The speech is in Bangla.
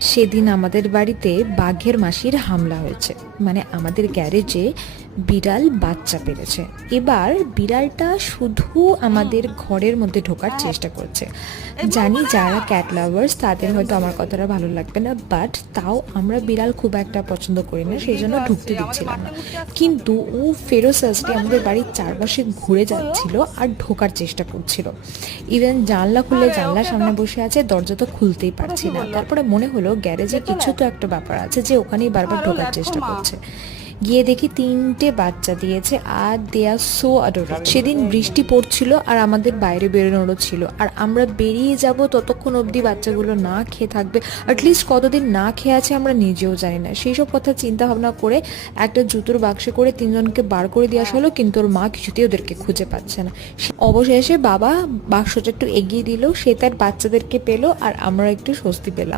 সেদিন আমাদের বাড়িতে বাঘের মাসির হামলা হয়েছে। মানে আমাদের গ্যারেজে বিড়াল বাচ্চা পেরেছে। এবার বিড়ালটা শুধু আমাদের ঘরের মধ্যে ঢোকার চেষ্টা করছে। জানি যারা ক্যাট লাভার্স তাদের হয়তো আমার কথাটা ভালো লাগবে না বাট তাও আমরা বিড়াল খুব একটা পছন্দ করি না, সেই জন্য ঢুকতে দিচ্ছিলাম না। কিন্তু ও ফেরোসাসটি আমাদের বাড়ির চারপাশে ঘুরে যাচ্ছিল আর ঢোকার চেষ্টা করছিল। ইভেন জানলা খুলে জানলার সামনে বসে আছে, দরজা তো খুলতেই পারছি না। তারপরে মনে হলো গ্যারেজে কিছু তো একটা ব্যাপার আছে যে ওখানেই বারবার ঢোকার চেষ্টা করছে। গিয়ে দেখি তিনটে বাচ্চা দিয়েছে আর দে আর সো আডোরেবল সেদিন বৃষ্টি পড়ছিল আর আমাদের বাইরে বেরোনোরও ছিল। আর আমরা বেরিয়ে যাব ততক্ষণ অবধি বাচ্চাগুলো না খেয়ে থাকবে। অ্যাটলিস্ট কতদিন না খেয়ে আছে আমরা নিজেও জানি না। সেই সব কথা চিন্তা ভাবনা করে একটা জুতোর বাক্সে করে তিনজনকে বার করে দিয়ে আসা হলো কিন্তু ওর মা কিছুতেই ওদেরকে খুঁজে পাচ্ছে না। সে- অবশেষে বাবা বাক্সটা একটু এগিয়ে দিল সে তার বাচ্চাদেরকে পেল আর আমরা একটু স্বস্তি পেলাম।